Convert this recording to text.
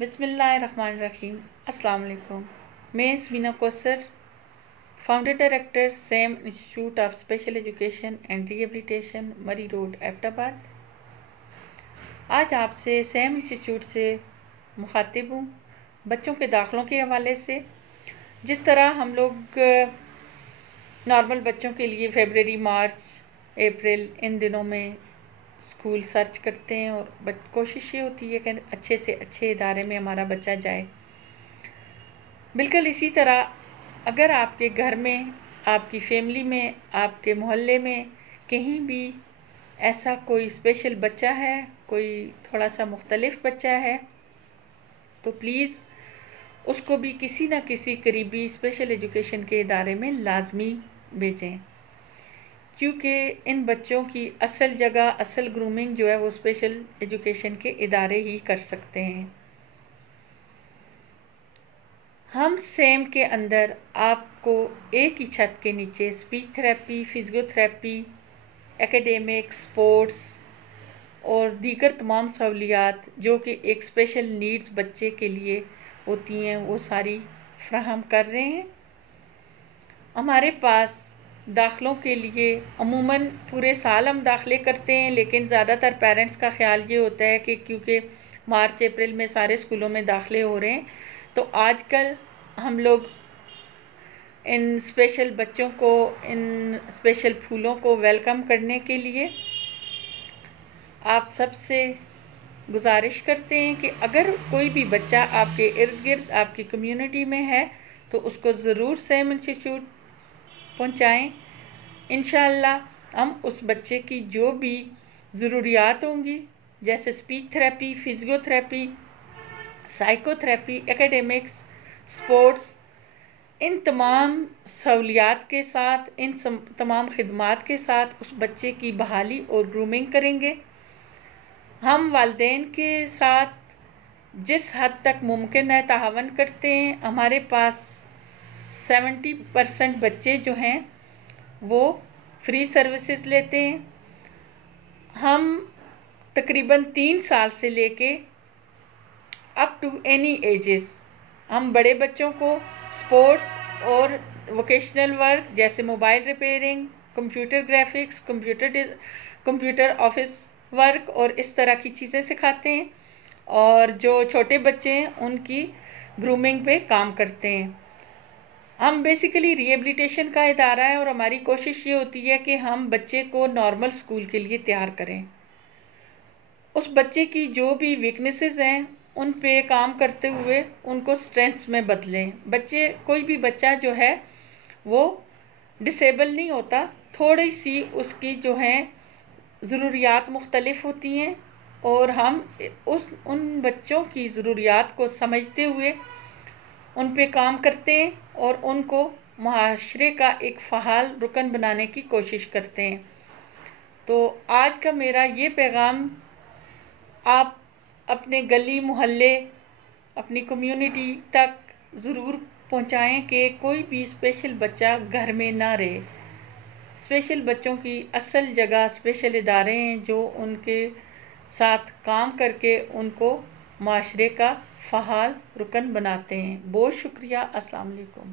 بسم اللہ الرحمن الرحیم۔ السلام علیکم۔ میں Sawina Kausar, founder director Sam institute of special education and rehabilitation, Murree road, Abbottabad, آج آپ سے سیم انسٹیٹیوٹ سے مخاطب ہوں بچوں کے داخلوں کے حوالے سے۔ جس طرح ہم لوگ نارمل بچوں کے لیے فیبرری، مارچ، اپریل ان دنوں میں اسکول سرچ کرتے ہیں اور کوشش یہ ہوتی ہے کہ اچھے سے اچھے ادارے میں ہمارا بچہ جائے، بالکل اسی طرح اگر آپ کے گھر میں، آپ کی فیملی میں، آپ کے محلے میں کہیں بھی ایسا کوئی اسپیشل بچہ ہے، کوئی تھوڑا سا مختلف بچہ ہے، تو پلیز اس کو بھی کسی نہ کسی قریبی اسپیشل ایجوکیشن کے ادارے میں لازمی بھیجیں، کیونکہ ان بچوں کی اصل جگہ، اصل گرومنگ جو ہے وہ اسپیشل ایجوکیشن کے ادارے ہی کر سکتے ہیں۔ ہم سیم کے اندر آپ کو ایک ہی چھت کے نیچے speech therapy, physiotherapy, academic, sports اور دیگر تمام سہولیات جو کہ ایک اسپیشل نیڈز بچے کے لیے ہوتی ہیں وہ ساری فراہم کر رہے ہیں۔ ہمارے پاس داخلوں کے لیے عموماً پورے سال ہم داخلے کرتے ہیں، لیکن زیادہ تر پیرنٹس کا خیال یہ ہوتا ہے کہ کیونکہ مارچ اپریل میں سارے اسکولوں میں داخلے ہو رہے ہیں، تو آج کل ہم لوگ ان اسپیشل بچوں کو، ان اسپیشل پھولوں کو ویلکم کرنے کے لیے آپ سب سے گزارش کرتے ہیں کہ اگر کوئی بھی بچہ آپ کے ارد گرد، آپ کی کمیونٹی میں ہے تو اس کو ضرور سیم انسٹیٹیوٹ پہنچائیں۔ انشاءاللہ ہم اس بچے کی جو بھی ضروریات ہوں گی، جیسے speech therapy, physiotherapy, psychotherapy, academics, sports, ان تمام سہولیات کے ساتھ، ان تمام خدمات کے ساتھ اس بچے کی بحالی اور گرومنگ کریں گے۔ ہم والدین کے ساتھ جس حد تک ممکن ہے تعاون کرتے ہیں۔ ہمارے پاس 70% بچے جو ہیں وہ فری سروسز لیتے ہیں۔ ہم تقریباً 3 سال سے لے کے اپ ٹو اینی ایجز ہم بڑے بچوں کو سپورٹس اور ووکیشنل ورک جیسے mobile repairing, computer graphics, computer office work اور اس طرح کی چیزیں سکھاتے ہیں، اور جو چھوٹے بچے ہیں ان کی گرومنگ پہ کام کرتے ہیں۔ ہم بیسیکلی ریہیبلیٹیشن کا ادارہ ہے اور ہماری کوشش یہ ہوتی ہے کہ ہم بچے کو نارمل اسکول کے لیے تیار کریں۔ اس بچے کی جو بھی ویکنیسز ہیں ان پہ کام کرتے ہوئے ان کو اسٹرینتھس میں بدلیں۔ کوئی بھی بچہ جو ہے وہ ڈسیبل نہیں ہوتا، تھوڑی سی اس کی جو ہیں ضروریات مختلف ہوتی ہیں، اور ہم ان بچوں کی ضروریات کو سمجھتے ہوئے ان پہ کام کرتے ہیں اور ان کو معاشرے کا ایک فعال رکن بنانے کی کوشش کرتے ہیں۔ تو آج کا میرا یہ پیغام آپ اپنے گلی محلے، اپنی کمیونٹی تک ضرور پہنچائیں کہ کوئی بھی اسپیشل بچہ گھر میں نہ رہے۔ اسپیشل بچوں کی اصل جگہ اسپیشل ادارے ہیں جو ان کے ساتھ کام کر کے ان کو معاشرے کا فعال رکن بناتے ہیں۔ بہت شکریہ۔ السلام علیکم۔